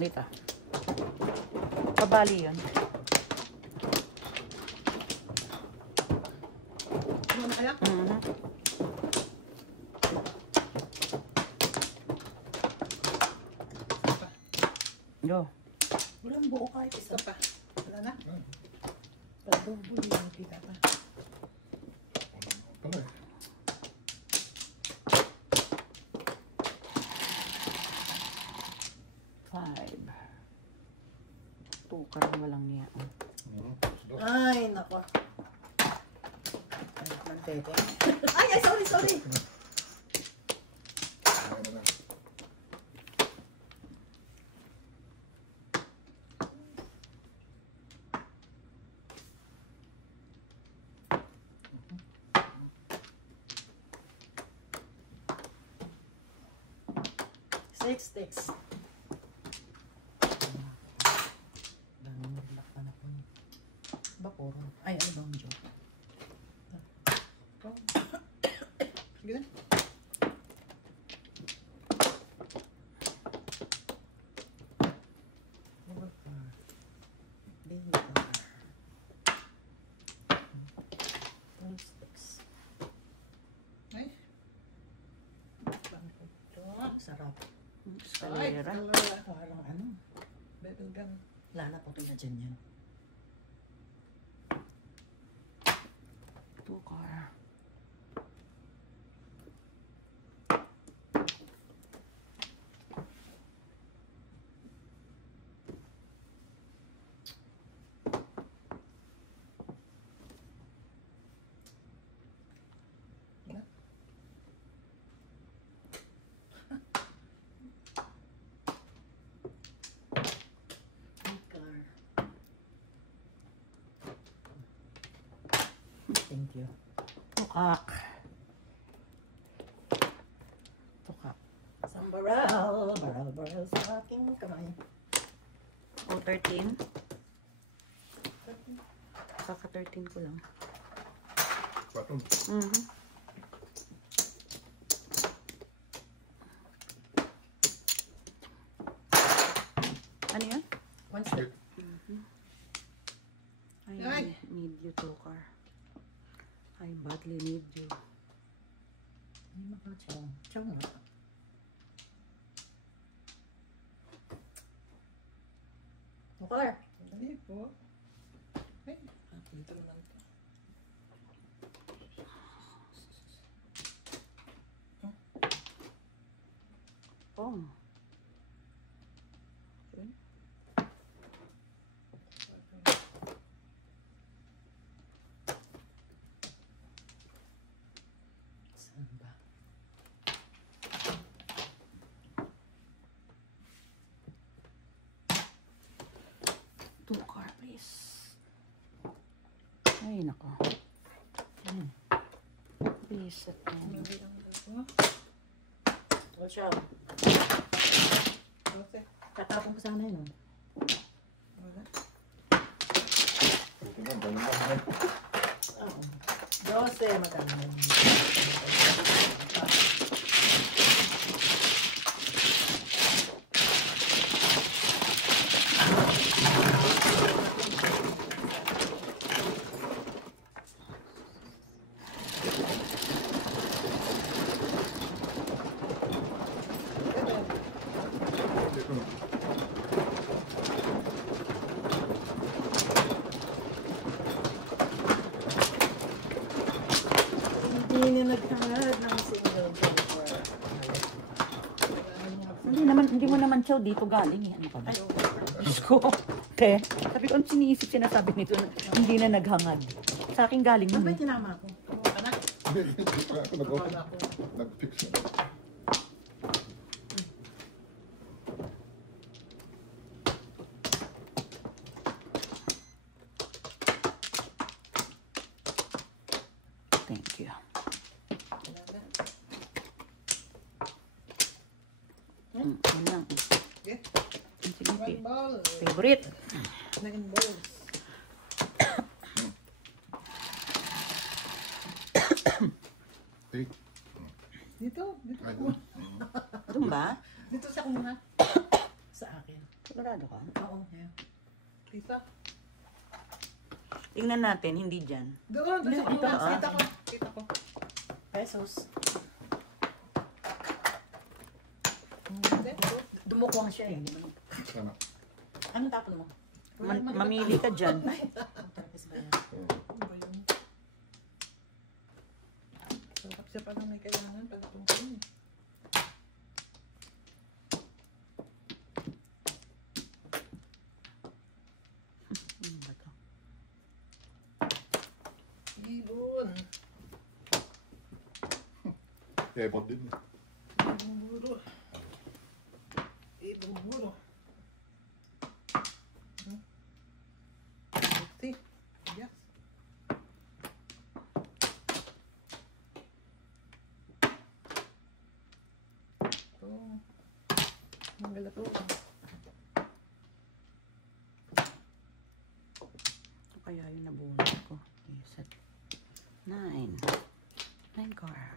Dito. Pabali yun. Ano na kaya? Yo. Walang buo kahit isa pa. Wala na? Padobo yung kita pa. Pala. Five. Tukar walang niya. Ay, nako. Mantete. Ay, sorry. Six sticks. Ganun naglakpan ako niya. Bakuro. Ay, ano bang joke? Sige na. Ay. Sarap. Ay, Escalera. parang ano. Bebel gum. Lala pa na dyan yan. Tukar. Thank you. Tukak. Tukak. Sambaral. Baral sa aking kamay. O, 13. Kaka 13 ko lang. Patong. Ano yan? One stick. I need you, Tukar. I badly need you. Ay, makachaw. Chaw nga. Tukar. Dali po. Ay, dito naman ito. Oh. Okay. Saan ba? Tukar, please. Ay, nako. Please, set mo. Watch out. Okay. Tatapon ko sana yun. Wala. Oo. 12, madami. Hindi na naghangad ng single paper. Hindi mo naman siya dito galing eh. Ano ka ba? Diyos ko. Te, sabi ko, ang siniisip sinasabi nito na hindi na naghangad. Sa akin galing Ano yun ba eh. tinama ko? Kumuha ka na? Ako nag-open. Nag-fix na. Thank you. Yan lang. Okay. Sige, One ball. favorite. Naging balls. Take. Dito. Dito Ay, ako. doon. Doon ba? Dito sa kumuna. Sa akin. Sigurado ka? Oo. Yeah. Kita. Tingnan natin, hindi dyan. Doon, doon sa Dito, una. ah. Kita ko. Kita ko. Pesos. Hindi. Dumukwang siya eh. Sana. Ano tapon mo? Mamili ka dyan. Tapos ba yan? Ano ba yun? Sarap siya pala may kailangan pala tungkol. Ano ba to? Ibon. Ebon din. Ibon buro. Ibon buro. See? Yes. Oh. Ang gala to. Ito kaya yung nabunod ko. Yes, 9. 9 car.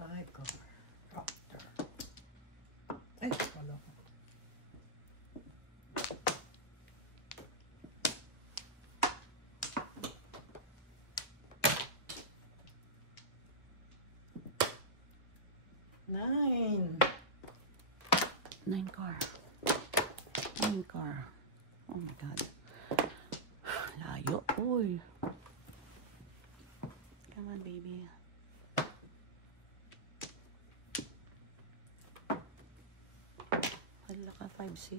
Five car. Proctor. Ay, wala ko. Nine. 9 car. 9 car. Oh my God. Layo. Uy. Come on, baby. Hala ka, 5-6.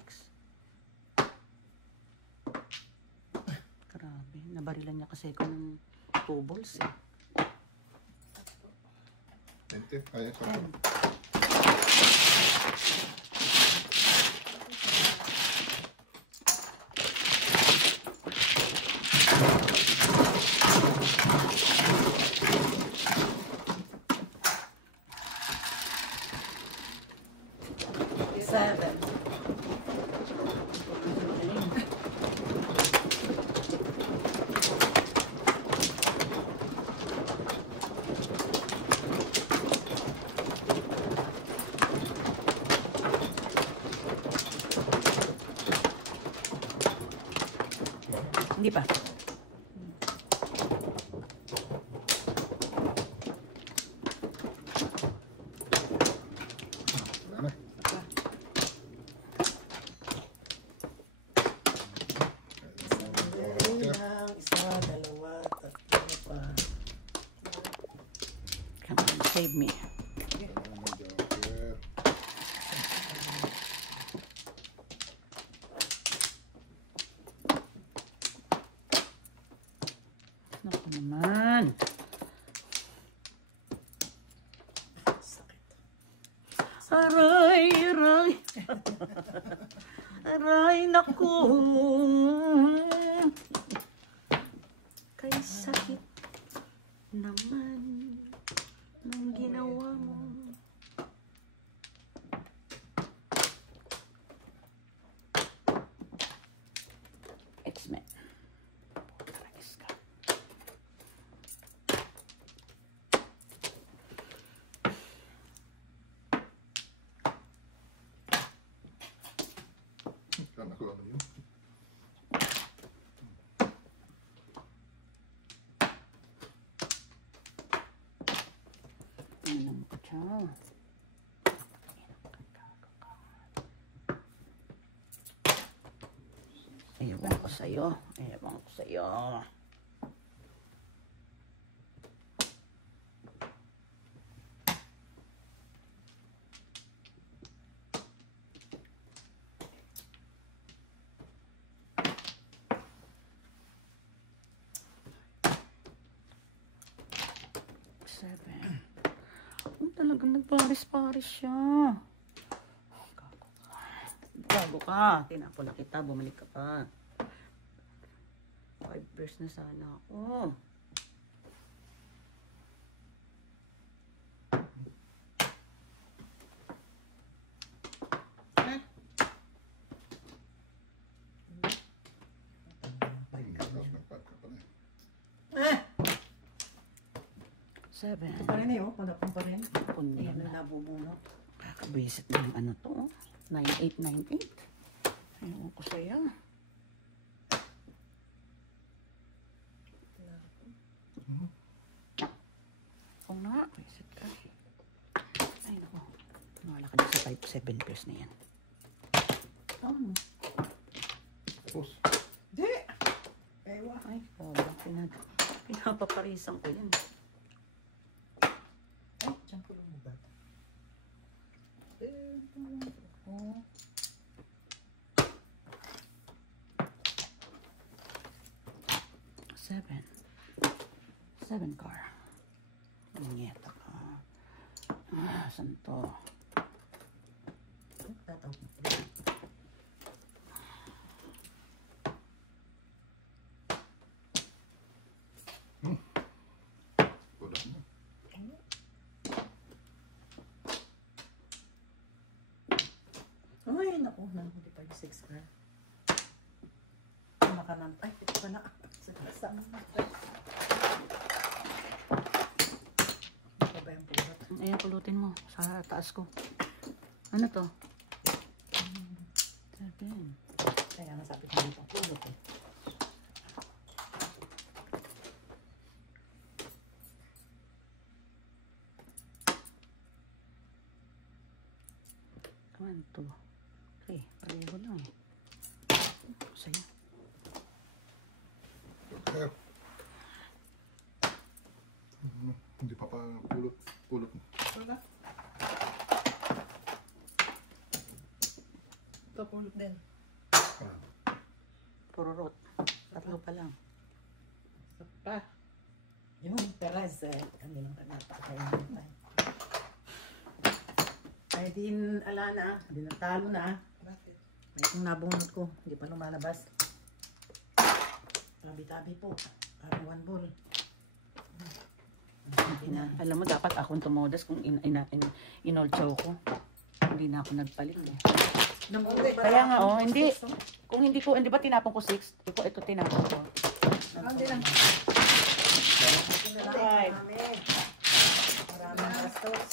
Grabe. Nabarilan niya kasi kung 2 balls eh. 20. Kaya sa 10. Seven. Hindi pa. Wala na. Ilang, isa, dalawa, tatlo pa. Come on, save me. Joker. Naku naman. Sakit. Aray, aray. Aray, naku. Kay sakit naman ng ginawa mo. X-Men. Tragis ka. Kana ko ano yun. Alam ko siya. Ewan ko sa'yo. Ewan ko sa'yo. Seven. Talagang nagparis-paris siya. Gago ka. Gago ka. Tinapon na kita. Bumalik ka pa. 5 beers na sana ako. Ha? 7. Ito pa rin eh, oh. Panapang pa rin. Pundi Ayan na. na nabubuno. Kakabisit na yung ano to. 9898. Ayun ko sa'yo. Kung na, visit ka. Ay, naku. Nawala ka na sa 5-7 pairs na yan. Oh, Tapos. Di! Ewa. ay, baba. Pinapaparisan ko yan. Ay, dyan ko lumubad. Oh. Seven. 7 car. Ngeta ka. Saan to? Tatawag na. Wala na. Ay, naku. Nahuli pa yung 6 car. Makanan. Ay, ito pa na. Saan na? Ito ba yung pulot? Ayan, pulutin mo sa taas ko. Ano to? 7. Kaya nga sabi ko dito. Pulot eh. Come on, 2. 3. Pareho lang eh. Sa'yo. Joker. Hindi pa pulot. Pulot. Wala. Ito pulot din. Puro rot. Tatlo pa lang. Isa pa. Yung Perez eh. Hindi lang napakakainin tayo. Ay, din, ala na. Di natalo na. Bakit? May itong nabunot ko. Hindi pa lumalabas. Tabi-tabi po. Parang 1 ball. Alam mo, dapat akong tumodas kung inolchow ko. Hindi na ako nagpalit eh. Kaya nga, oh, hindi. Kung hindi ko, hindi ba tinapon ko 6? Ito tinapon ko. Hindi lang. Five. Maraming gastos.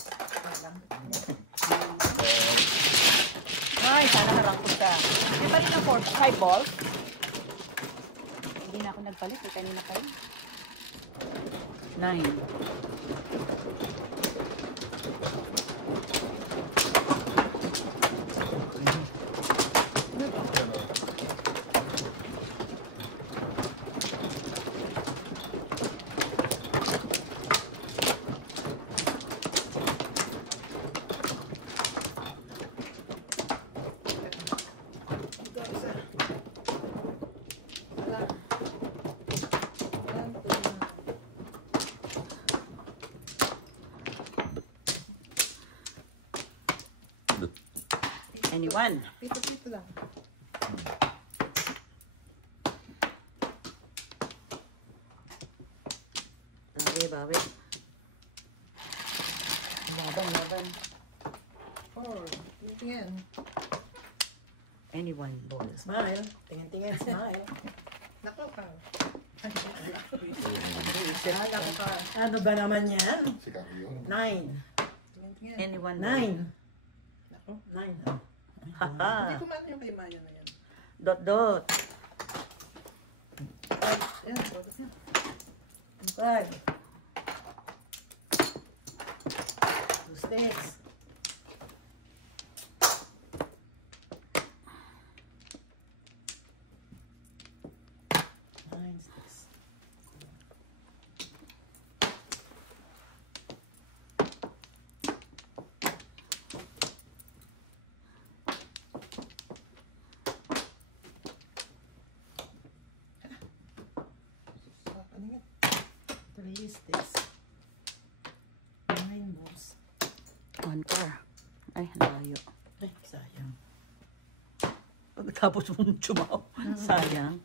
Ay, sana harangkot ka. Di ba rin ang 5 balls? Hindi na ako nagpalit. Eh, kanina pa rin. 9. Anyone? Pito lang. Bawi. Laban. 4. Tingin. Anyone ball. Smile. Tingin. Smile. Nako ka. Nako ka. Ano ba naman yan? Si Carlo. 9. Tingin. Anyone 9. Nako. 9. Haha. Hindi ko man yung kay Maya na yan. Dot. Yan. Five. 2 sticks. Nine sticks. Three sticks. 9 balls. 1 car. Ay, layo. Ay, sayang. Pagkatapos mong chumaw. Sayang.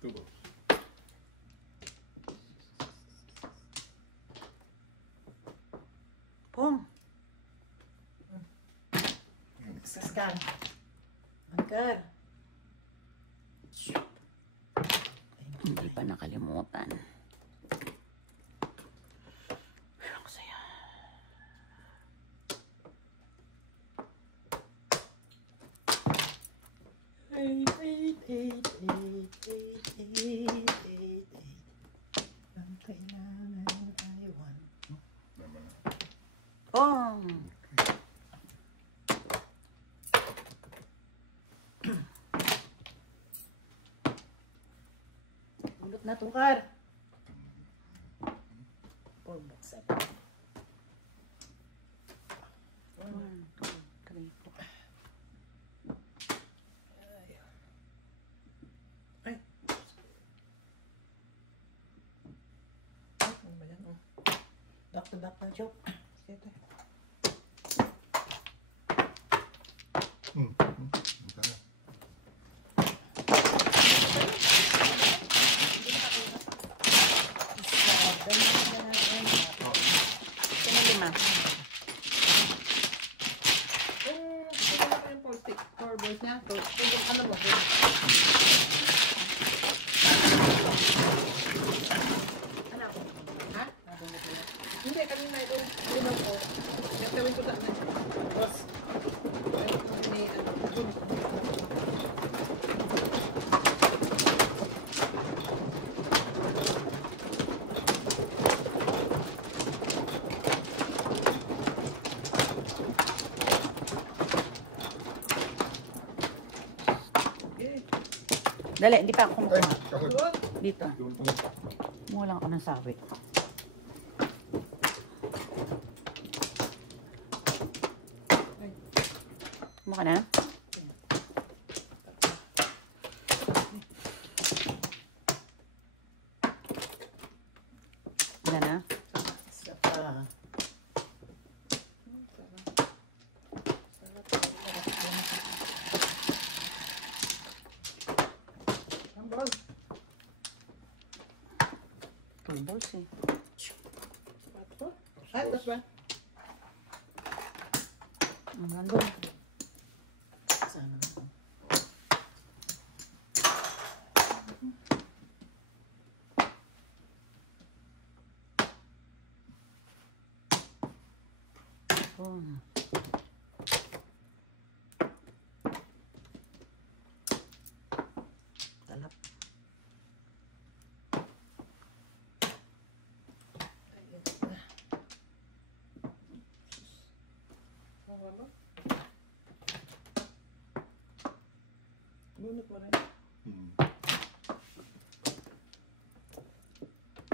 2 balls. Pong. Saskan. Angkar. Hindi pa nakalimutan. Natukar. 4 but 7. 1, 2, 3, 4. Ay. Ano ba yan? Oh. Back to back na joke. Sige. Magkano? Ito na 5. Ano ba yung 4 boys niya? Ano ba? Anak ko. Ha? Hindi, kanina ito. Linaw ko. Gagawin ko sa boss. May June. Dali, hindi pa ako Ay, kumukuha. kahit. Dito. Doon. Kumuha lang ako ng sawi. Kumuha ka na? Wala na? Isa pa. Ang ball. 2 balls eh. Ay, tapos ba? Ang ganda. Sana. Oh. Talap. Bunot mo rin.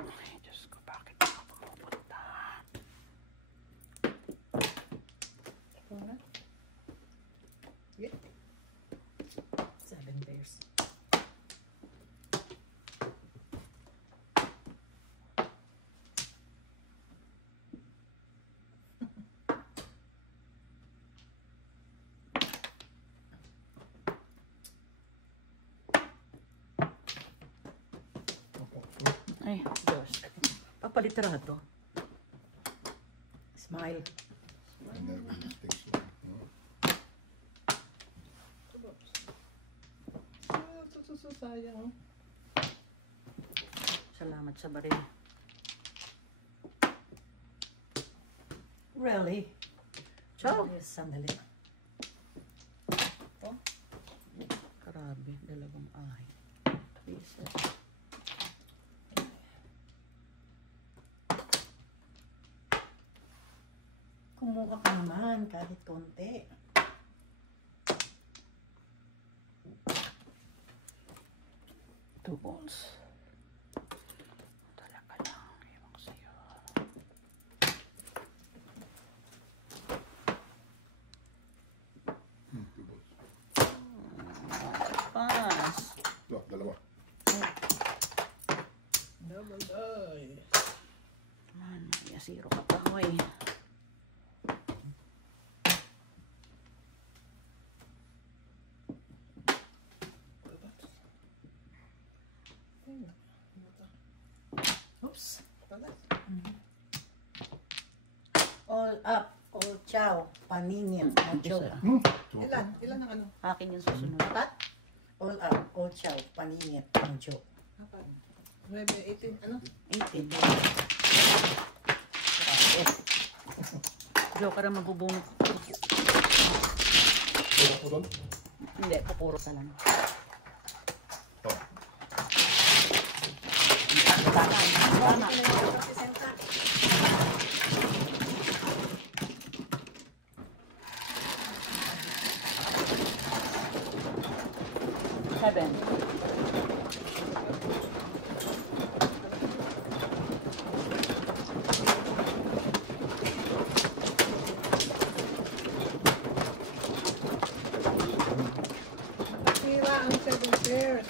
Ay, Diyos ko, bakit ako pumupunta? Ito na. Yeah. 7 bears. Ay, Diyos. Papalitrato. Smile. Never mistakes lang. No? Sayang. Salamat sa baril. Really? Ciao. Yes, sandali. Grabe, 2 ahay. Pieces. Kumuha ka naman kahit konti. Two balls. Talaga lang. Ewan ko sa'yo. Two balls. Pass. Dalawa. Double die. Man, may 0 ka pa, hoy. Oops. All up, all chow, paningin, macho. Isa. Ilan ang ano? Akin yung susunod. Apat? All up, all chow, paningin, macho. Apat. 9, 18, ano? 18. Joker ang mabubunot. Puro ko doon. Hindi, pupuro sa lang. Oh. Tama, tama. Seven. nila ang 7 pairs.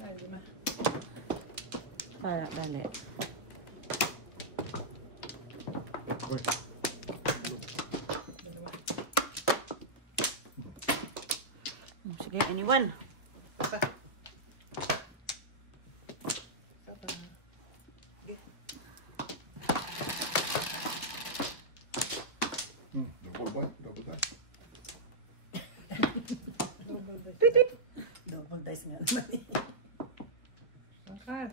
Ay, lima. Para, dali. Uy. Sige, anyone. Isa. Isa pa. Double bite, double die. Double dice nga naman eh. Sangkar.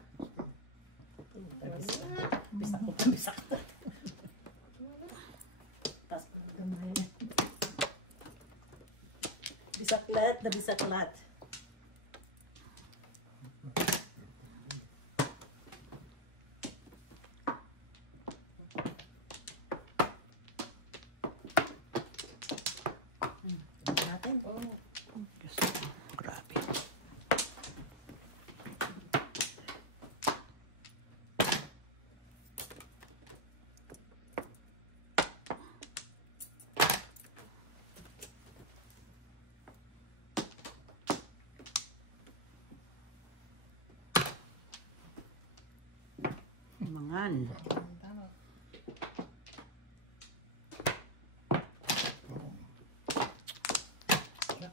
Bisak ko pa, bisak ko. Tapos, gamay. Bisaklat na bisaklat. Tignan natin. Diyos ko, grabe. Mangan. Tama.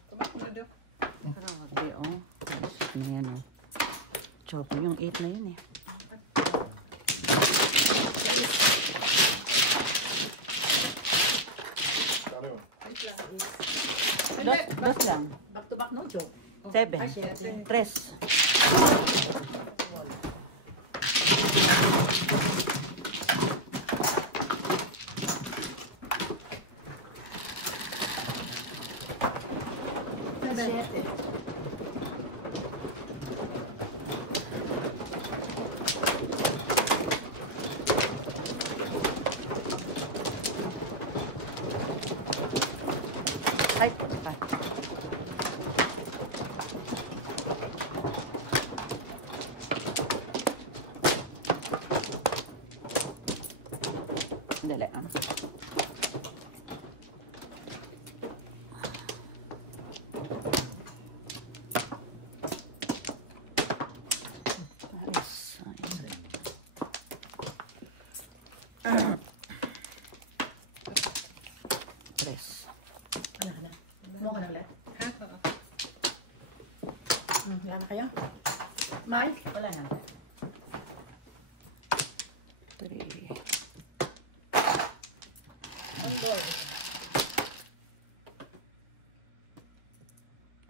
Tumak mo na daw. Grabe, oh. Ayos na yan, oh. Choco yung 8 na yun, eh. Kano yun? Dos lang. Back to back no joke. 7. Ah, shit. 3. Siyete. Ay, pa. Dali, ah. Ayos, ayos. Tres. Wala na. Mo ka na ulit. Ha? Oo. Wala na kayo? Mike? Wala na. 3. On board.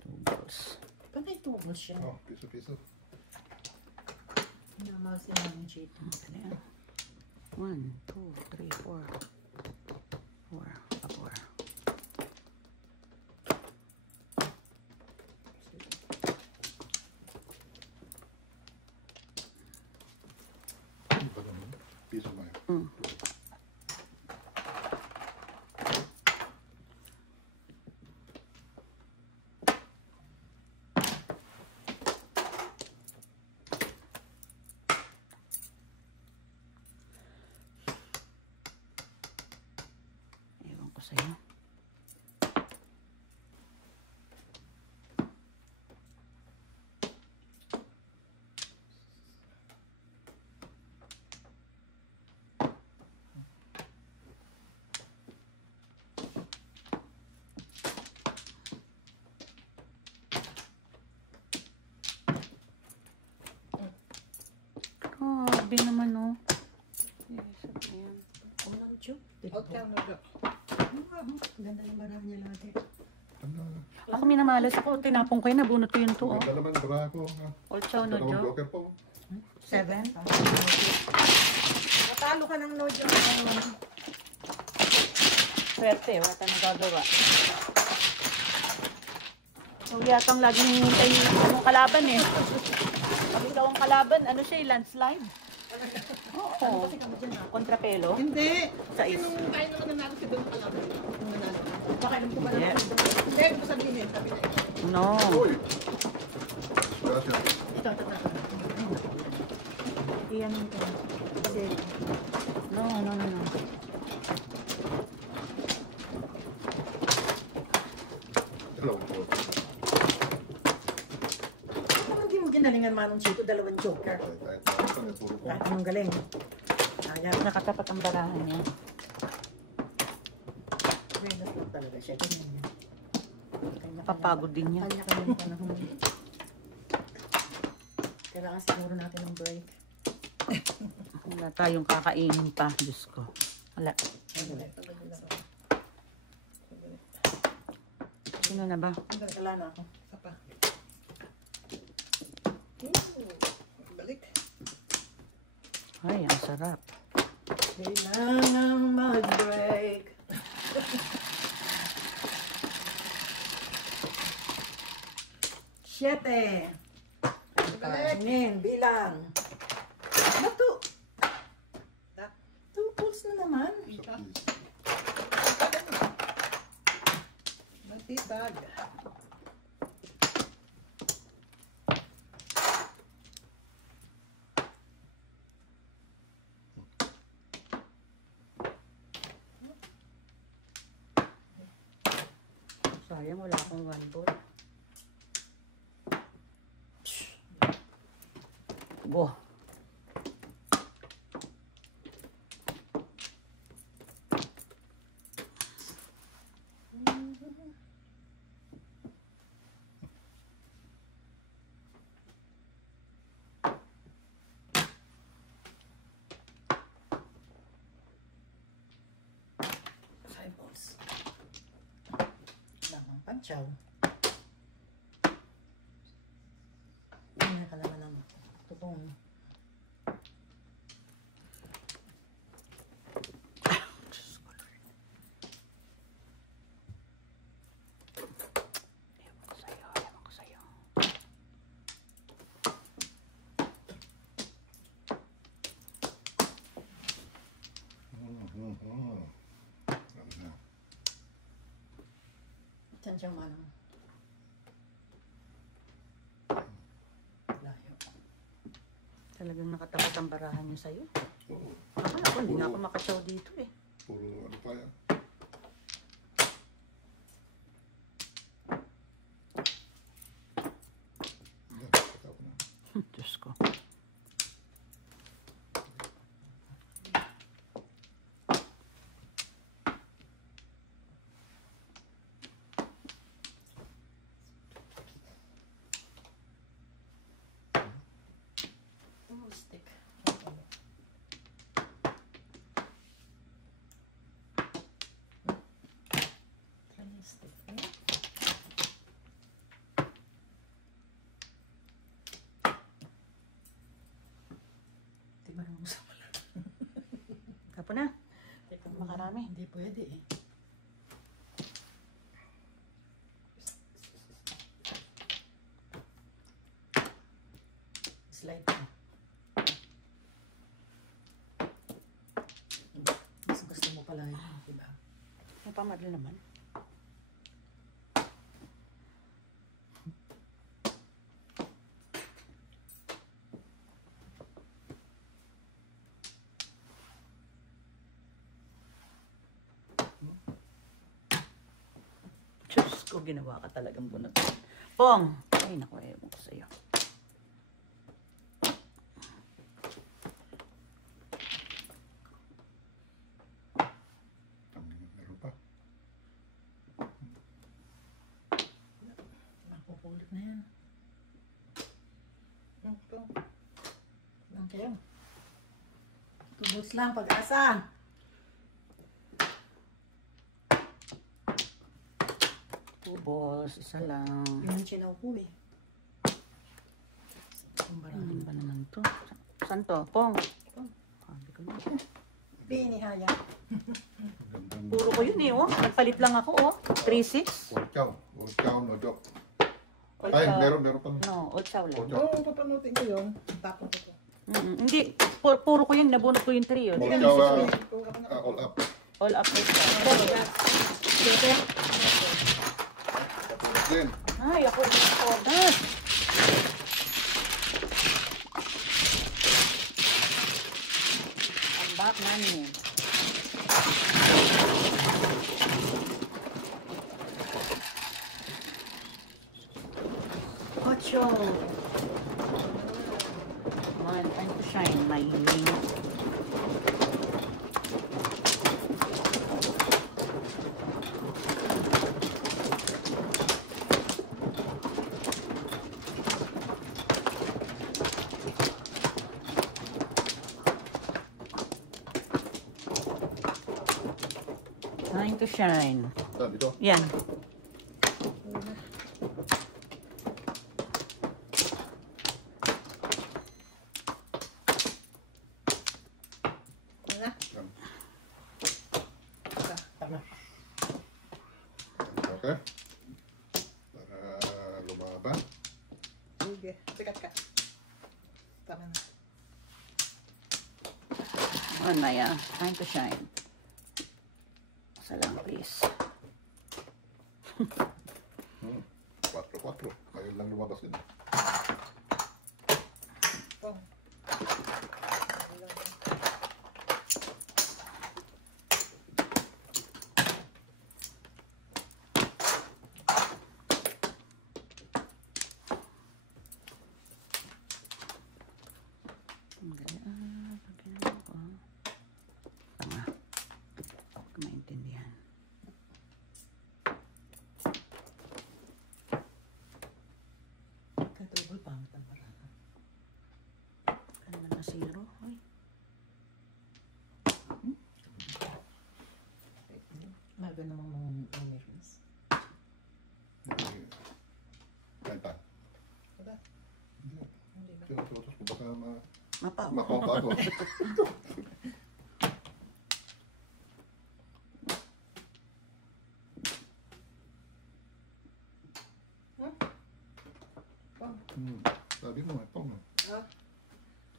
2 balls. Panay tubos siya. Oh, piso-piso. Namaw si Mami Chito. Dali, ah. 1, 2, 3, 4. 4. 4. Piso ba yun? Mm. Ewan ko sa'yo. Grabe naman, oh. Yes, ayan. Unang joke. Out ka mo daw. Ganda ng bara niya lahat eh. Ano? Ako minamalas ako. Tinapong ko yun. Nabunot ko yun to, oh. Ganda naman bra ko. ha? All chow no Dalawang joke. broker po. 7. Natalo ka ng no joke. Swerte, wala tayong magagawa. So, yatang laging hinihintay yung kalaban, eh. Pag ikaw ang kalaban, ano siya, landslide. Oo. Kontrapelo. Hindi. Sa is. Nung tayo naman nanalo si Don Palam. Nung nanalo. Baka alam ko ba Yeah. Hindi, ko sabihin. Sabi na No. Uy! Gracias. Ito. Iyan ito. kasi. No. Dalawang po. Parang hindi mo ginalingan Manong Chito, dalawang joker. Kahit puro ko. Kahit anong galing. Ayan. Nakatapat ang barahan niya. Buenos lang talaga siya. Ganyan yan. Napapagod din niya. Kanya-kanyang panahon. Kailangan siguro natin ng break. Wala tayong kakainin pa. Diyos ko. Wala. Sino na ba? Wala na ako. Isa pa. Balik. Ay, ang sarap. Kailangan mag-break. Siyete. Kainin, bilang. Bato. Two pulls na naman. Sa please. Masipag. Sayang, wala akong one ball. Bo. Five balls. Lamang panchaw. Hindi ka naman ng tutong. Ewan ko sa'yo, ewan ko sa'yo. Ano na? Diyan siya manong. Layo. Talagang nakatapat ang barahan niya sa'yo. Oo. Ako, hindi nga ako makatsaw dito eh. Puro ano pa yan. Yan, tatawa na. Diyos ko. Two stick. Three stick. Di ba nang usap? Tapo na. Teka, Makarami. Hindi pwede eh. Slide mo. Mas gusto mo pala yun, diba? May pamadali naman. Diyos ko, ginawa ka talagang bunot. Pong! Ay, naku, ewan ko sa'yo. Meron pa. Mapupulit na yan. Ito. Lang kayo. Tubos lang, pag-asa. Two balls, isa lang. Yun ang chinaw ko eh. Ang barahan ba naman to? Saan to? Pong! Sabi ko na. Pinihaya. Gandang Puro ko yun eh, oh. Nagpalit lang ako, oh. 3-6. Old chow, no joke. Old Ay, chow. meron pa. No, old chow lang. Old chow. Oo, papanutin ko yun. Tapos ko. Hindi, puro ko yun. Nabunot ko yung 3, oh. Old Di chow, ba, Kung ako na. all up. all up old chow. Then, Ay, ako yung sodas. Back money. Ocho. Come on, time to shine, my healing. Time to shine. Sabi ko. Yan. Ano na? Yan. Tama. Okay. Para lumaban. Sige. Sikat ka. Tama na. Come on, Maya. Time to shine. Isa lang, please. 4-4. Ngayon lang lumabas yun. Oh. Tanga. Huwag ko maintindihan. Katubol, pangit ang parang. Ano na na zero? Ay. Maga namang mga memories. Kanta. Wala. Hindi. Hindi na. Tinututos ko baka Mapa. makopa ako. Sabi mo, ito mo. Ah.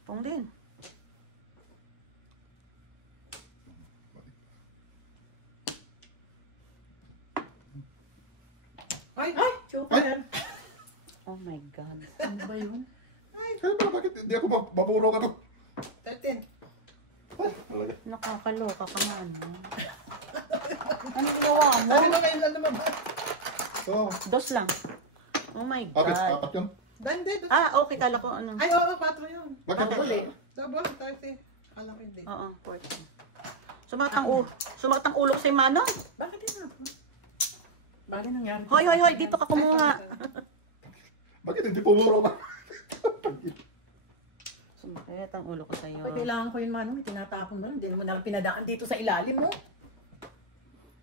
Pong din. Ay! Ay! Chupa yan. Oh my God. Ano ba yun? Kaya ba, bakit hindi ako mapuro ka to? 13. Talaga. Nakakaloka ka man. Ano ginawa mo? Sabi mo ngayon lang naman ba? Oo. Dos lang. Oh my Apat, God. apat yun. Dande. Ah, okay. Kala ko ano. Ay, oo, 4 yun. Bakit? Uli. Double, 30. Alam ko hindi. Oo, 14. Sumakit ang ulo ko sa Manong. Bakit yun ako? Bakit nangyari? Hoy, hoy, hoy. Dito ka kumuha. Bakit hindi pumuro ba? Sumakit ang ulo ko sa iyo. Pag kailangan ko yun, Manong, itinatapon mo lang. Hindi naman nalang pinadaan dito sa ilalim mo.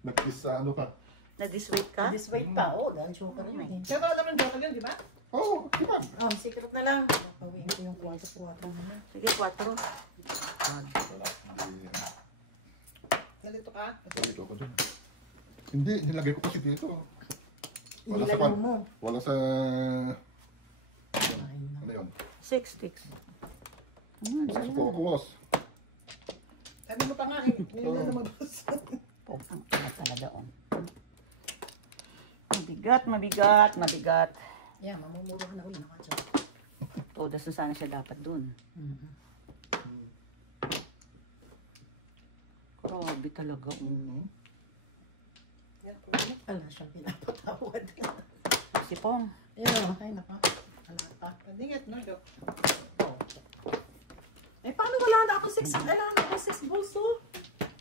Nag-kiss sa ano ka? Na-disweight ka? This way pa. Oh, dahil chupa rin yun. Pero alam mo joke yun, di ba? Oo, di ba? Oh, secret na lang. Pawiin ko yung kwarto-kwarto na. Sige, 4. Wala. Hindi. Nalito ka? Dito ako dun. Hindi, nilagay ko kasi dito. Wala sa Ilagay mo. Wala sa... Ayun na. Ano yun? 6 sticks. Wala sa focus. Sabi mo pa nga eh. Hindi na lumabas. Ang ingat talaga on. Mabigat, mabigat, mabigat. Yeah, mamumuro ka na uli. Nakachok. Todas na sana siya dapat dun. Grabe talaga. Yan, kumain. Wala siyang pinapatawad. Si Pong. Ayun, ay naka. Wala pa. Pandingat, no? Joke. Eh, paano wala na ako 6? Wala na ako 6 balls, oh.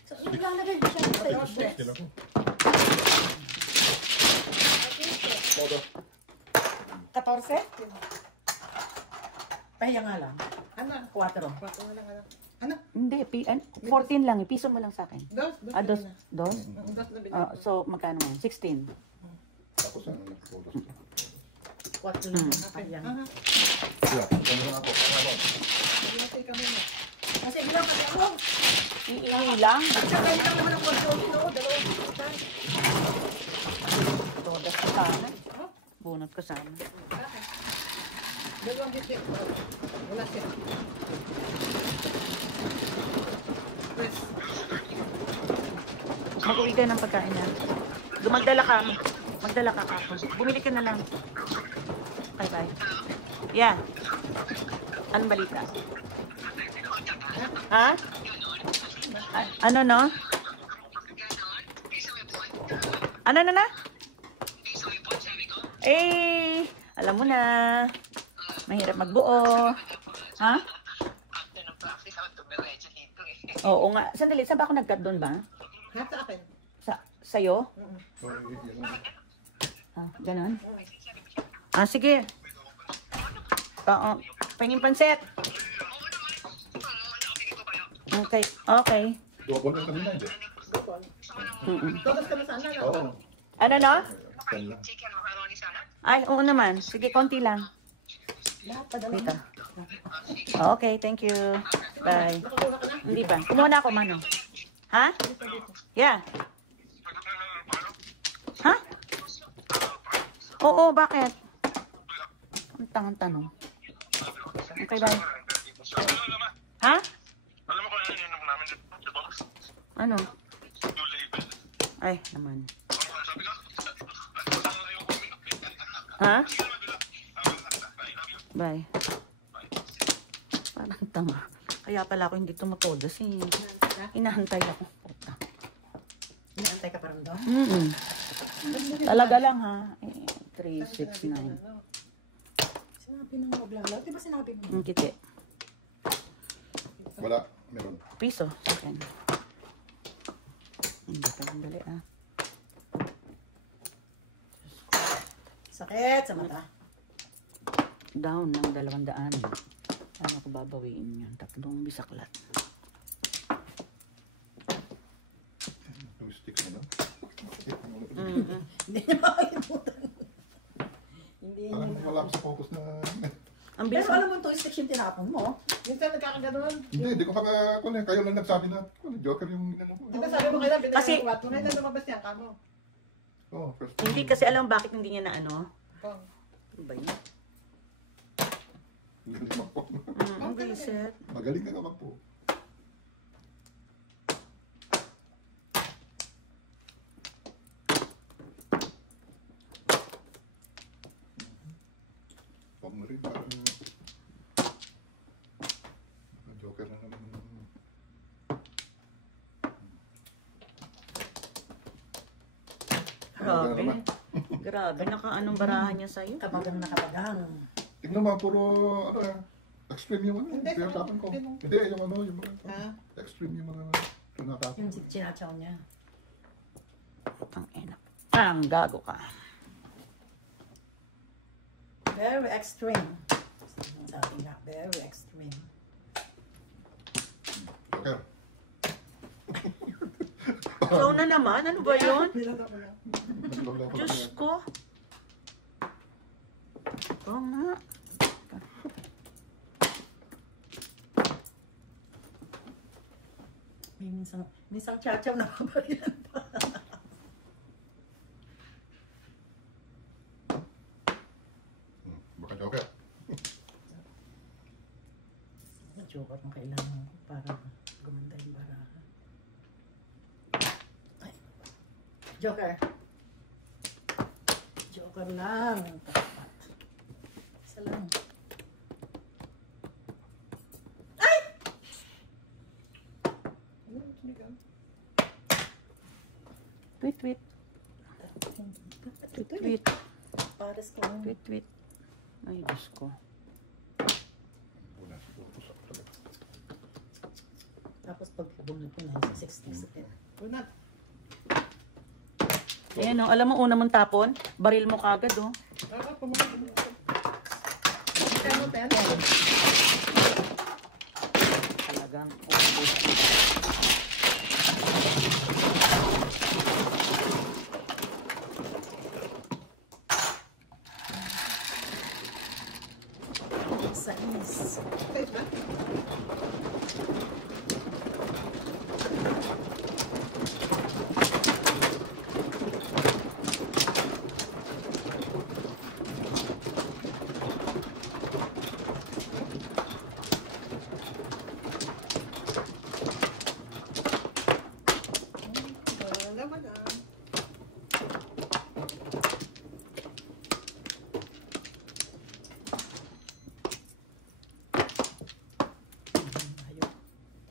So, ilalagay ko siya sa Ito, stress. sila ko. Okay. Todo. 14? Pahiya nga lang. Ano? 4. 4 na lang, ano? Ano? Hindi, 14 lang. Piso mo lang sa akin. Dos? Ah, dos. na. Dos? Dos na binigay Ah, ko. so, magkano mo? 16. Tapos ano na, todos. 4 lang. Pahiya. Aha. Yeah, ano na ako. Ano? Naglimatay kami na. Kasi ilang kasi ako. Iingi lang. Tsaka ilang naman ang control nyo. Dalawang butan. Todas ko sana. Bunot ko sana. Okay. Dalawang biti. Wala siya. Press. Mag-uwi ka ng pagkain na. Magdala ka. Magdala ka kapon. Bumili ka na lang. Bye-bye. Yeah. Anong balita? Ha? Ano no? Ano na? Eh, alam mo na. Mahirap magbuo. Ha? Oo nga. Sandali, saan ba ako nag-cut doon ba? Ha, sa akin. Sa'yo? So, yun. Ah, ganun? Ah, sige. Oo. Pangin pansit. Okay. Okay. Double na kanina, hindi? Todos ka na sana. Oo. Ano no? Yan lang. Ay, oo naman. Sige, konti lang. Wait ah. Okay, thank you. Bye. Hindi pa. Kumuha na ako, Mano. Ha? Yeah. Ha? Oo, bakit? Ang tangang tanong. Okay, bye. Ha? Alam mo kung ano yung namin, di ba? Ano? Yung label. Ay, naman. Sabi ko, Ha? Bye. Parang tanga. Kaya pala ako hindi tumutodas eh. Inahantay ako. Puta. Inaantay ka pa rin doon? Talaga lang ha. 3, 6, 9. Sinabi nang maglalaw. Di ba sinabi mo? Ang kiti. Wala. Meron. Piso. Sa akin. Hindi pa lang dali ah. Sakit sa mata. Down ng 200. Paano ko babawiin yun? 3 bisaklat. 2 sticks na lang. Hindi niya makalimutan. Hindi niya. Parang wala ko sa focus na... Ang bilis Pero alam mo ito, section tinapon mo. Minsan nagkakaganon. Hindi ko pa ka... Kayo lang nagsabi na, Joker yung inano ko. Di ba sabi mo kayo lang, Kasi- binigyan ko 4. Ngayon na lumabas yan, kamo. Oh, first Hindi kasi alam bakit hindi niya na ano. Oh. Ano ba yun? Galing magpo. Ang reset. Magaling ka naman po. Huwag mo rin parang... Joker na naman. Grabe. Grabe. Naka-anong barahan niya sa'yo? Kabagang nakabagang. Tignan mo, puro ano extreme yung ano. Hindi, Pinatapan ko. hindi mo. Hindi, yung ano, yung mga Ha? extreme yung mga pinatapan. Yung sinachaw niya. Ang ina. Ang gago ka. Very extreme. Sabi nga, very extreme. Joker. Ikaw na naman. Ano ba yun? Binata ko yan. Naglola ko Diyos lang. ko. Oo nga. May minsan chachaw na paparilan pa. Baka Joker. Joker ang kailangan ko para gumanda yung baraha. Ay. Joker. Joker lang. Tapat. Isa lang. Tweet, tweet. Tweet, tweet. Pares ko. Tweet, tweet. Ay, Diyos ko. Wala siguro ko sa talaga. Tapos pag bunod ko na sa 60. Unat. Ayan o. Alam mo, una mong tapon, baril mo kagad o. Dapat pumunod. Kaya mo, Pen. Talagang. Sa is. Laman na.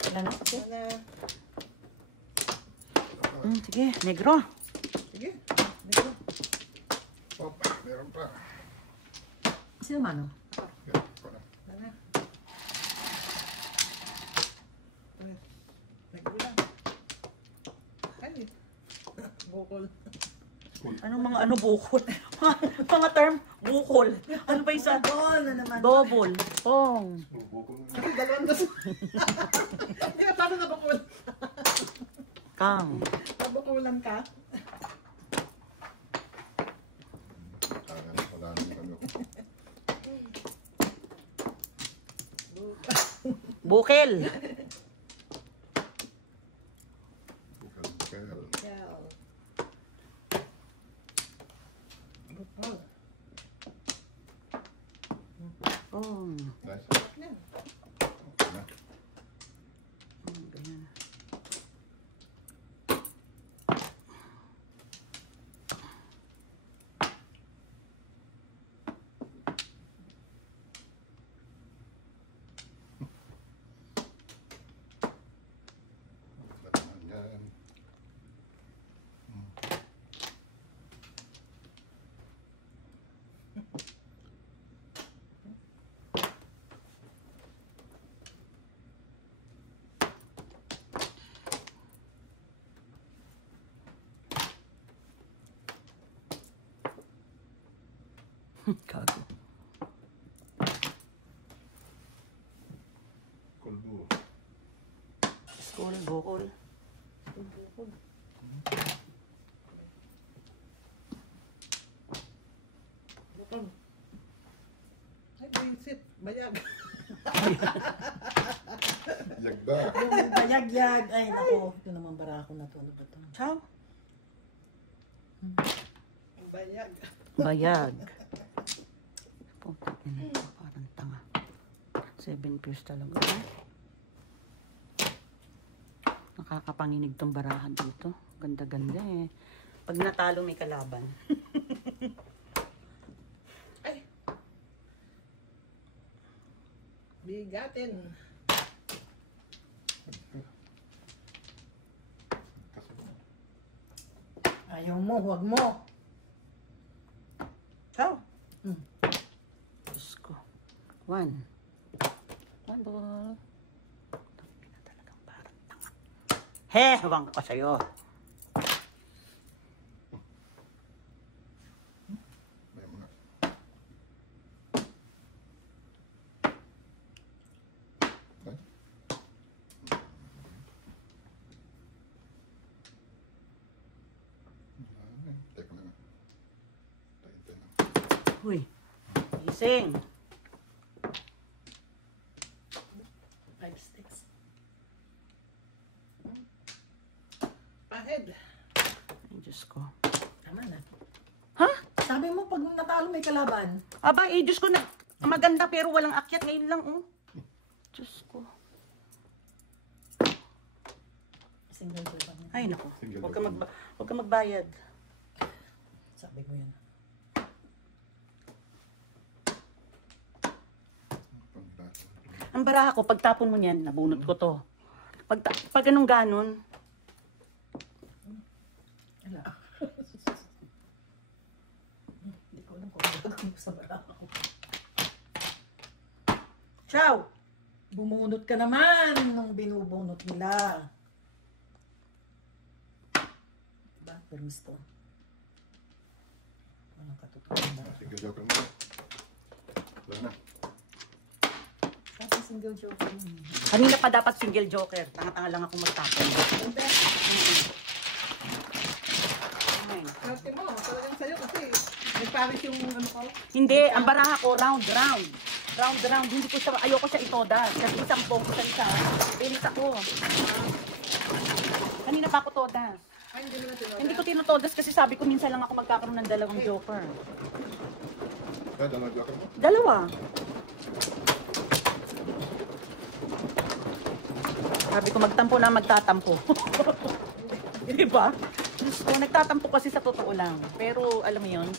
Wala na. Wala. Sige, negro. Sige. Negro. Oh, meron pa. Sino mano? Yan, ito na. Ano? Tres. Negro lang. Ay. Bukol. Anong mga bukol? Mga term, bukol. Ano ba isa? Ball na naman. Double. Pong. Bubukol na. Kasi dalawang dos. Hindi ka paano nabukol? Kang. Nabukulan ka? Wala na kami. Bukel. Bukal. Kel. Bukol. Pong. Nice. Yan. Na. Ganyan. Yan. Gago. Kulbo. School, bukol. Bukol. Ay, visit. Bayag. Yagda. Yung bayag-yag. Ay, nako. Ito naman barako na to. Ano ba to? Ciao. Bayag. Bayag. Puta, parang tanga. 7 pairs talaga. Nakakapanginig tong barahan dito. Ganda-ganda eh. Pag natalo may kalaban. Ay. Bigatin. Ayaw mo, huwag mo. Ciao. Hmm. Diyos ko. 1 ball. Tangina talagang parang tanga. He! Hawang ko sa'yo. May mga. Ay. Teka lang. Tayo na. Uy. Gising. 5 sticks. Ahead. Ay, Diyos ko. Tama na. Ha? Sabi mo pag natalo may kalaban. Aba, eh, Diyos ko na. Maganda pero walang akyat. Ngayon lang, oh. Diyos ko. Single joke pa niya. Ay, naku. Single Huwag ka, joke. huwag ka magbayad. Sabi ko yan. Panglato. Ang baraha ko, pagtapon mo niyan, nabunot ko to. Pag anong ganon, Wala. Hindi ko alam kung ano gagawin ko sa barako. ciao! Bumunot ka naman nung binubunot nila. Diba? Permisto. Walang katotohanan ba? Sige, joker mo. Wala na. Kasi single joke yun. Kanina pa dapat single joker. Tanga-tanga lang ako magtapon. Ay. Ate mo, talagang sa'yo kasi may paris yung ano ko. Hindi, ang baraha ko, round. Hindi ko siya, ayoko siya itodas. Kasi isang pong ko sa isa. Bilis ako. Kanina pa ako todas. Ay, hindi mo na tinodar. Hindi ko tinutodas kasi sabi ko minsan lang ako magkakaroon ng dalawang joker. Ay, dalawa joker mo. Dalawa. Sabi ko magtampo na magtatampo. Di ba? Diyos ko, nagtatampo kasi sa totoo lang. Pero alam mo yun,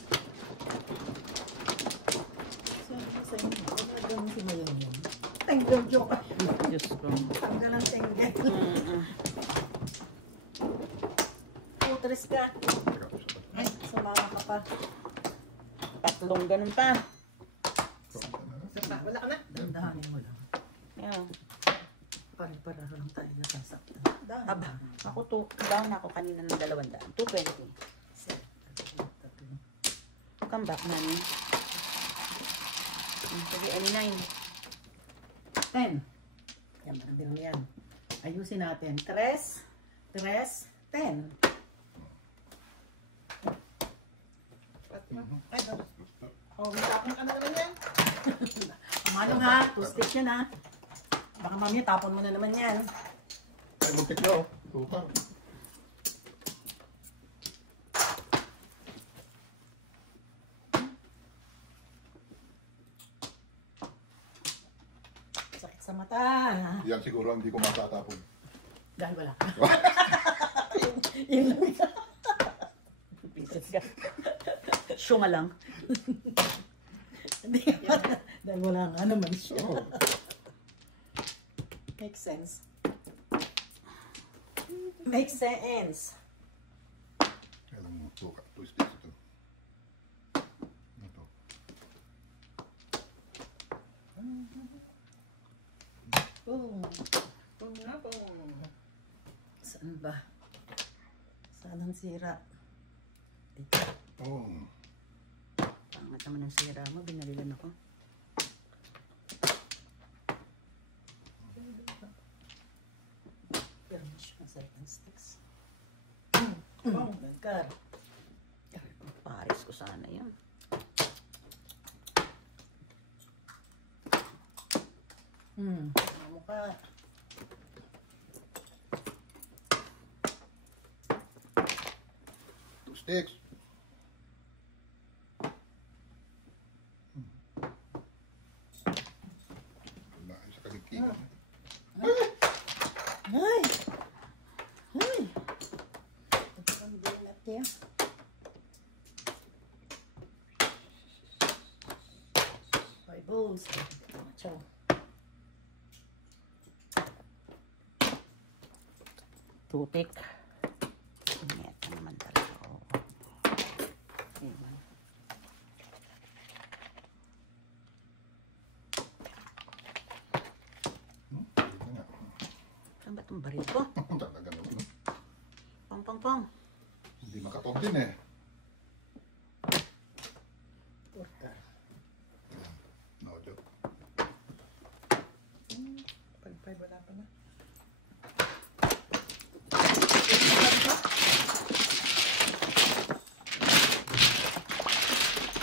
Sabi ko sa'yo, ano gawin si Mayon yun? Single joke. Diyos ko. Tanggal ang single. stress ka. Ay, sumama ka pa. Tatlong ganun pa. Isa pa. Wala ka na. Dandahanin mo lang. Yeah. Pare-pareho lang tayo nasasaktan. Aba, ako to, down ako kanina ng 200. 220. Come back, nani. Sige, ano 9. 10. Yan, marami mo yan. Ayusin natin. 3, 10. Ay, oh, tapon ka na naman yan. Manong ha, 2 sticks yan ha. Baka mamaya tapon mo na naman yan. Ay, muntik na oh. Tukar. Sakit sa mata. Yan siguro hindi ko matatapon. Dahil wala ka. Yun lang yan. Pieces ka. Syunga lang. Hindi. Dahil wala nga naman siya. Oo. Makes sense. Makes sense. Kailan mo tukar. 2 sticks ito. Ito. Boom. Boom na, boom. Saan ba? Saan ang sira? Oh. Pangat naman ang sira mo, binalilan ako. Pero siya sa sticks. Boom. Nagkar. Paris ko sana yun. Mukha. Two sticks. Wala, sa kaligtigan. Ay! Ay! Ang binat niya. Ay, balls. Ciao. Tutik. Ito naman talaga. Oo. Ayan. Ito nga. Saan ba itong baril ko? Talaga naman. Pong, pong, pong. Hindi makatog din eh. Turka. No joke. Pag-5, wala pa na.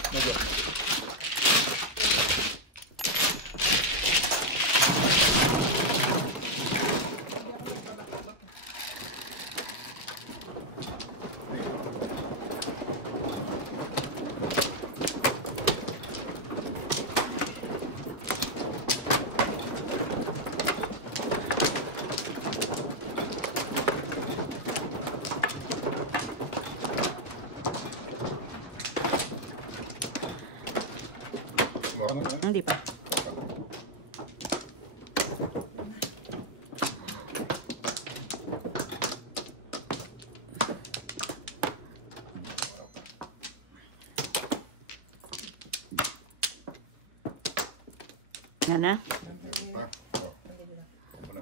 No joke. Wala na eh. Hindi pa. Yan na. Pa. Oh. Wala.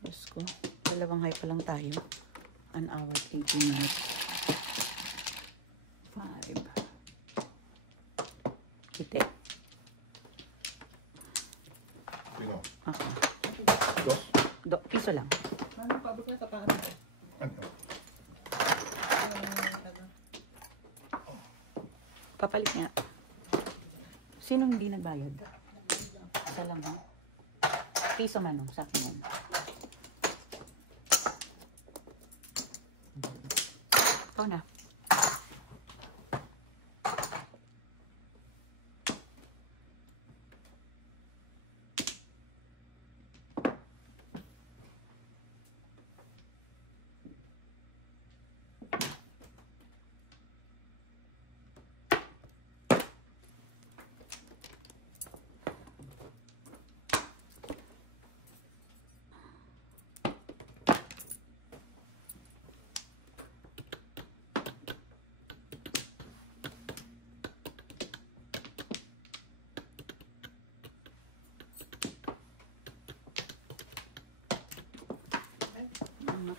Diyos ko. Dalawang high pa lang tayo. An hour, 18 minutes. 5. Kite. Sino? Ako. Dos? Piso lang. Ano, pabot na sa paano? Ano? Papalit nga. Sino hindi nagbayad? Isa lang ha? Piso man sa akin yan. Ito na.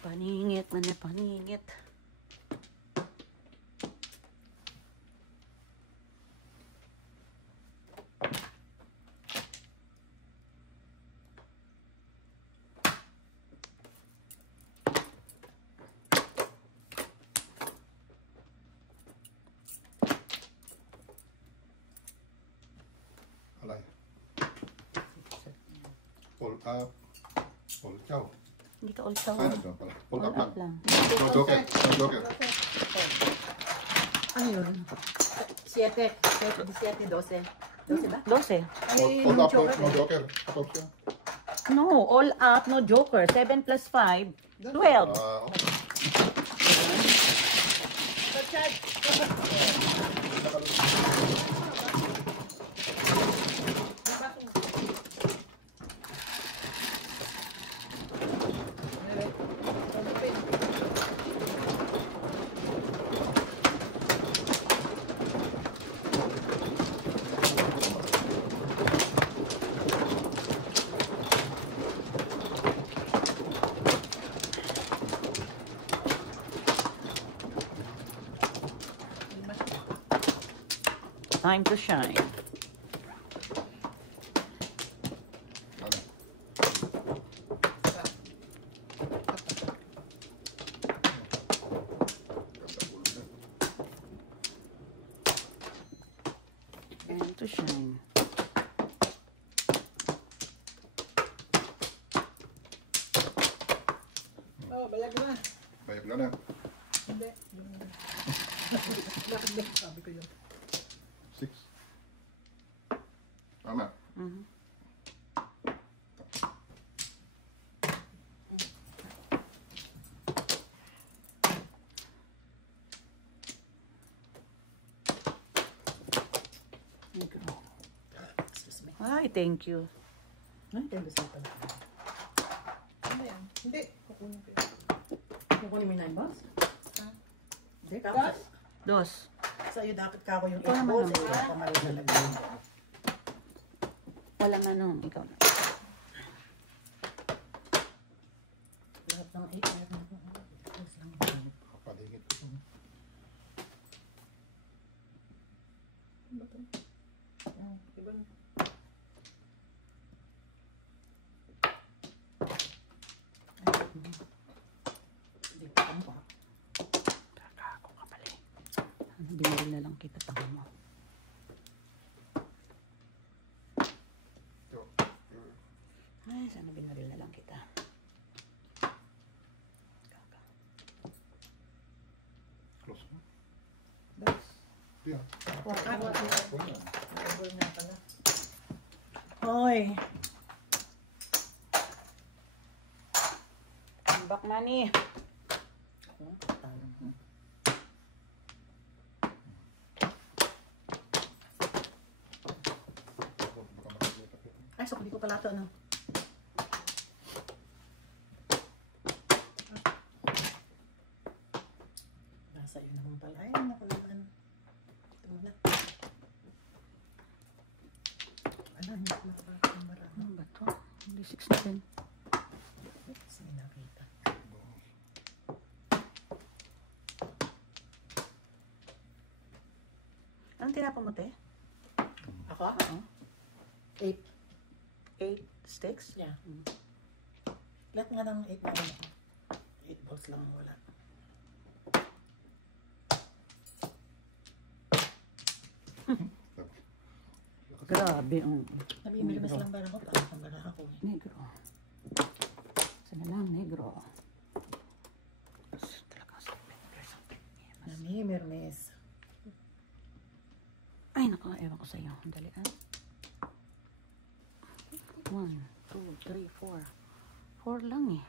Paningit, paningit. Alay. Pull up. Pull chow. Hindi ka also. Ano ito pala? Pull up lang. lang. No joker. No joker. Ano yun? 7, 17, 12. 12 ba? 12. Ay, Pull no up. joker. No joker. Tapos siya. No, all up, no joker. 7 plus 5, 12. Time to shine. Time to shine. Oh, bayag na. Bayag lang na. Hindi. Bakit ba? Sabi ko yun. 6. Tama. Mhm. Excuse me. Ay, thank you. Ay, tayo gusto ito. Ano yan? Hindi. Kukunin ko yun. Kukunin mo yung 9 balls? Ha? Hindi, tapos. Dos. Sa'yo dapat kako yung Ikaw 8 naman balls. naman. Ikaw pa mali lalagay. Walang ano, ikaw na. Lahat ng 8 meron ako. Tapos lang. Kapaligid ko. Ano ba ito? Oh, iba na. Hindi pa kampa. Kakako ka pala eh. Binaril na lang kita, tanga mo. Yo. Ay, sana binaril na lang kita. Kaka. Close mo. Das. Yeah. Ano? Table nga pala. Hoy. Back money. Ako nga, talo. Baka makikita ko. Ay, so hindi ko pala ito, ano? Nasa iyo naman pala. Ay, nakalaban. Ito muna. Ano, hindi ko nakakang marami. Ano ba to? Hindi 6 na din. Kasi nakita. Anong tinapon mo, te? Ako? Oo. 8. 8 sticks? Yeah. Lahat nga ng 8 na ano. 8 balls lang ang wala. Grabe, Namimilimas lang ba ako? Parang kang bala ako eh. Negro. Sana lang, negro. Talaga sa Namimilimas. Ay, naku, ewan ko sa'yo. Dali, ah. 1, 2, 3, 4. 4 lang eh.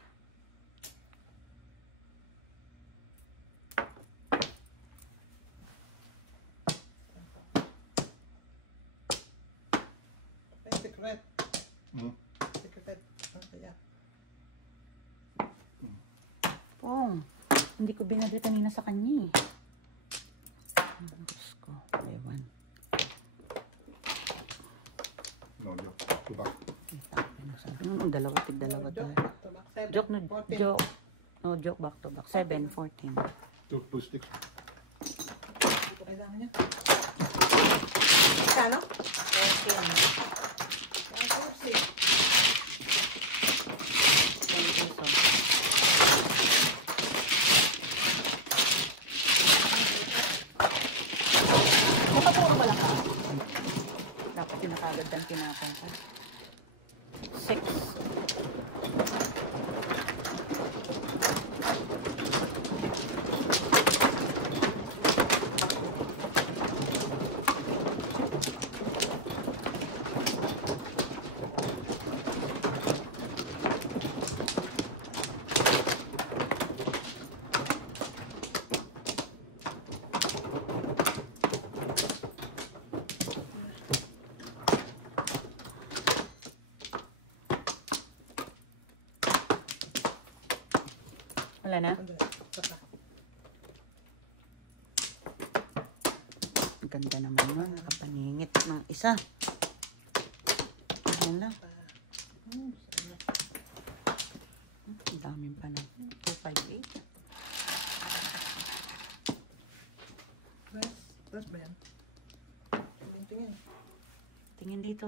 Ay, secret. Hmm. Secret. Ang kaya. Pong, hindi ko binadali kanina sa kanya eh. Ang Diyos ko. Ewan. No, yo. Tubak. Sabi nung dalawa, tig-dalawa tayo. Joke. Tabak. 7. Joke na, 14. joke. No joke, back to back. 7, 14. Two sticks. Ito kailangan niya. Kano? 14. 10 pesos. Nakapuro ba lang ka? Dapat pinakagad ang tinapon ko. 6. Wala na? Ang ganda naman nun. Nakapaningit ng isa. Ayan lang. Ang daming pa na. 258. Press ba yan? Tingin. Tingin dito.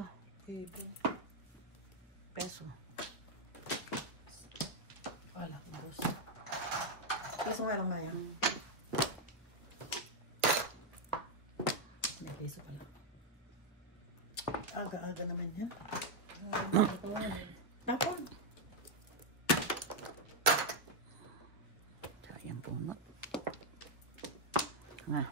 Peso. Wala, marus. Peso nga lang na yan. May peso pala. Aga-aga naman yan. Tapon. Sayang punot. Nga.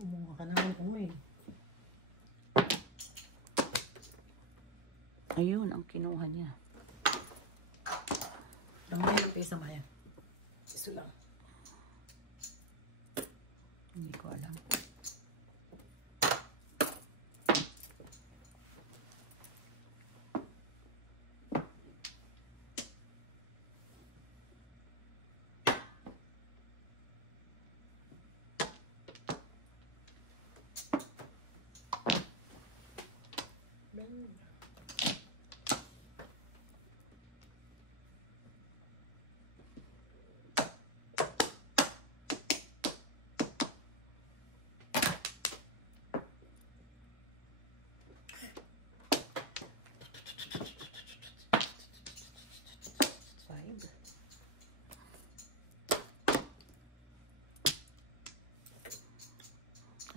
Kumuha ka naman ko eh. Ayun, ang kinuha niya. Lang may yung pesa maya. Iso lang. Hindi ko alam.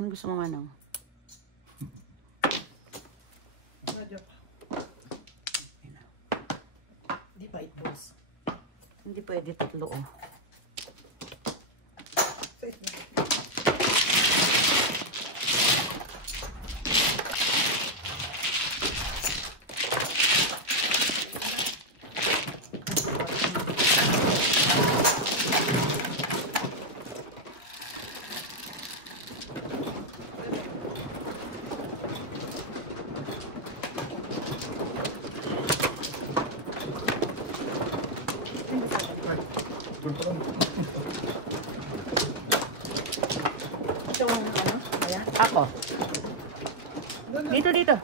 Ano gusto mo manong? Medyo. Ayun na. Di pa boss. Hindi pwede tatlo oh. Doon pa lang. Ito ang ano? Kaya? Ako. Dito, dito.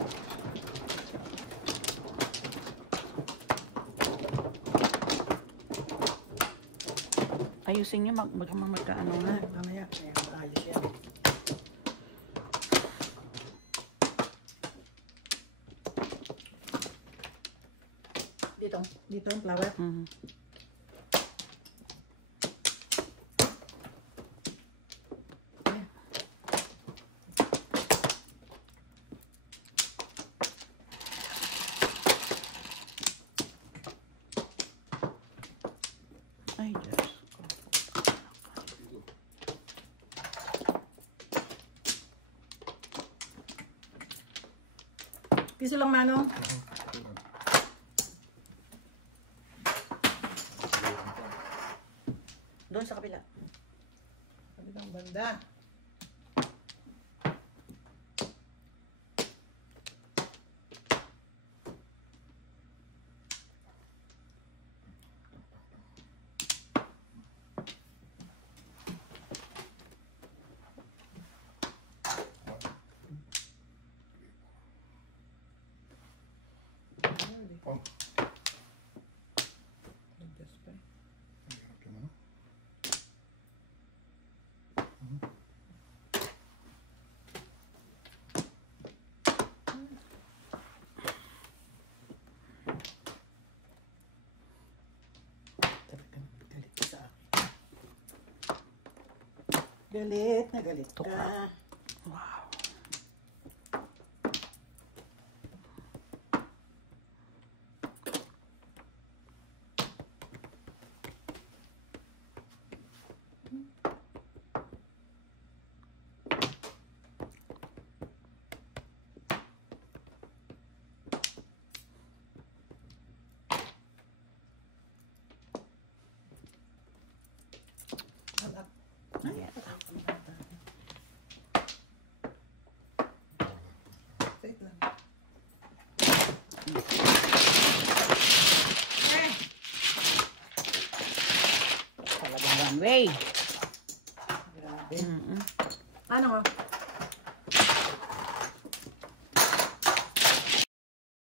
Ayusin niyo magkaano na. Mamaya. Ayos yan. Dito. Dito ang flower. Mhm. Ay, Diyos ko. Piso lang manong. Doon sa kabila. Ibang banda. Oh, Adjust pa. ang hirap yung ano. Talagang galit ka sa akin. Galit na galit ka. Wow. Ayan. Wait lang. Talagang one way. Grabe. Mm-mm. Ano nga?